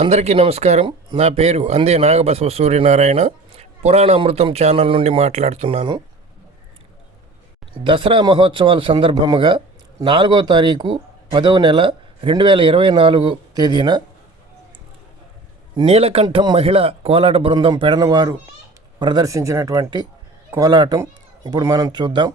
అందరికీ నమస్కారం. నా పేరు అందే నాగబసవ సూర్యనారాయణ. పురాణ అమృతం ఛానల్ నుండి మాట్లాడుతున్నాను. దసరా మహోత్సవాల సందర్భముగా 4వ తారీఖు 10వ నెల 2024 తేదీన నీలకంఠం మహిళా కోలాట బృందం పెడనవారు ప్రదర్శించినటువంటి కోలాటం ఇప్పుడు మనం చూద్దాం.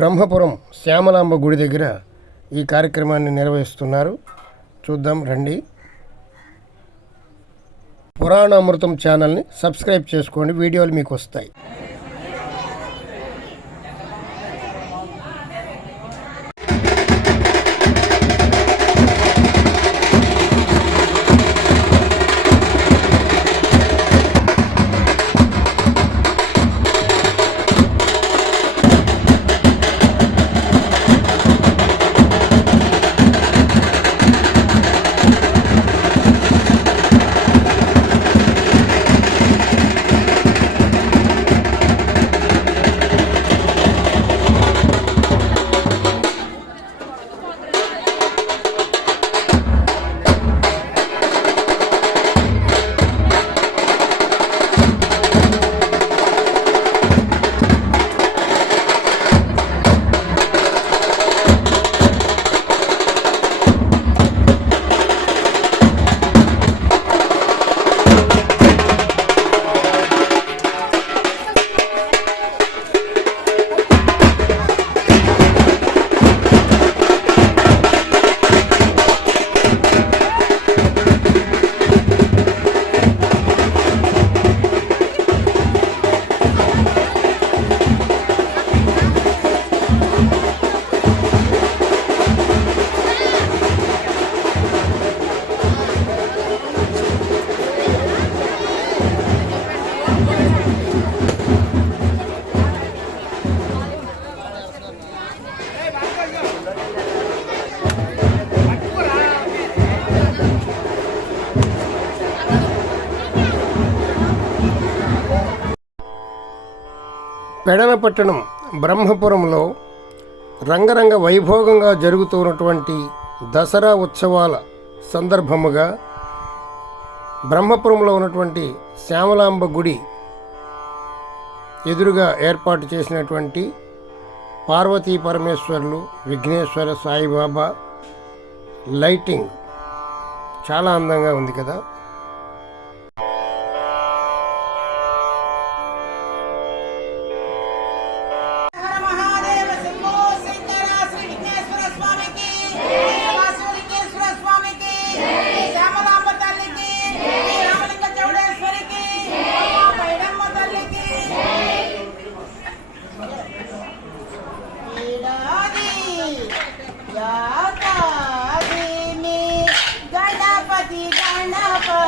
బ్రహ్మపురం శ్యామలాంబ గుడి దగ్గర ఈ కార్యక్రమాన్ని నిర్వహిస్తున్నారు. చూద్దాం రండి. పురాణ అమృతం ఛానల్ని సబ్స్క్రైబ్ చేసుకోండి, వీడియోలు మీకు వస్తాయి. పెడనపట్టణం బ్రహ్మపురంలో రంగరంగ వైభోగంగా జరుగుతున్నటువంటి దసరా ఉత్సవాల సందర్భముగా బ్రహ్మపురంలో ఉన్నటువంటి శ్యామలాంబ గుడి ఎదురుగా ఏర్పాటు చేసినటువంటి పార్వతీ పరమేశ్వర్లు, విఘ్నేశ్వర, సాయిబాబా లైటింగ్ చాలా అందంగా ఉంది కదా. गणपति गणपति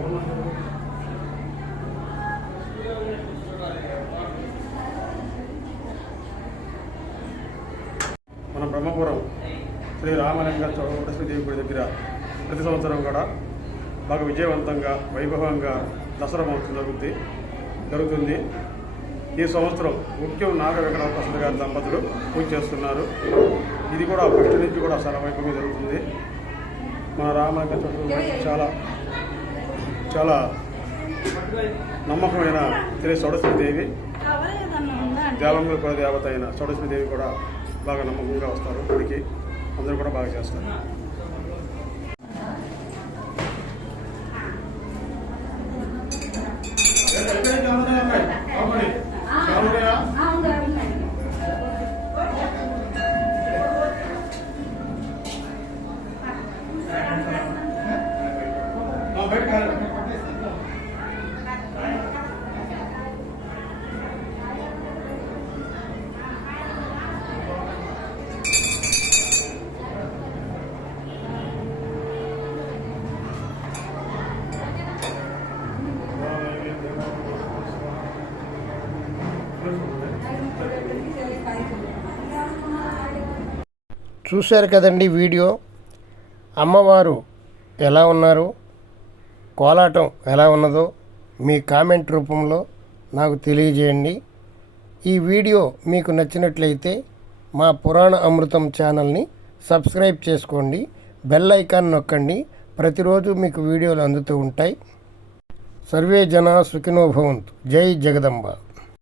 మన బ్రహ్మపురం శ్రీ రామలింగ చౌడశ్రీదేవి గుడి దగ్గర ప్రతి సంవత్సరం కూడా బాగా విజయవంతంగా వైభవంగా దసరా మహోత్సవం జరుగుతుంది. ఈ సంవత్సరం ముఖ్యం నాగ వెంకట ప్రసాద్ గారి దంపతులు పూజ చేస్తున్నారు. ఇది కూడా ఫస్ట్ నుంచి కూడా చాలా వైభవంగా జరుగుతుంది. మన రామలింగ చౌడశ్రీ చాలా చాలా నమ్మకమైన శ్రీ చౌడశ్రీదేవి దేవంలో కూడా దేవత అయిన చౌడశ్రీదేవి కూడా బాగా నమ్మకంగా వస్తారు. గుడికి అందరూ కూడా బాగా చేస్తారు. చూశారు కదండి వీడియో. అమ్మవారు ఎలా ఉన్నారు, కోలాటం ఎలా ఉన్నదో మీ కామెంట్ రూపంలో నాకు తెలియజేయండి. ఈ వీడియో మీకు నచ్చినట్లయితే మా పురాణ అమృతం ఛానల్ని సబ్స్క్రైబ్ చేసుకోండి, బెల్ ఐకాన్ నొక్కండి. ప్రతిరోజు మీకు వీడియోలు అందుతూ ఉంటాయి. సర్వే జనా సుఖినో భవంతు. జై జగదంబ.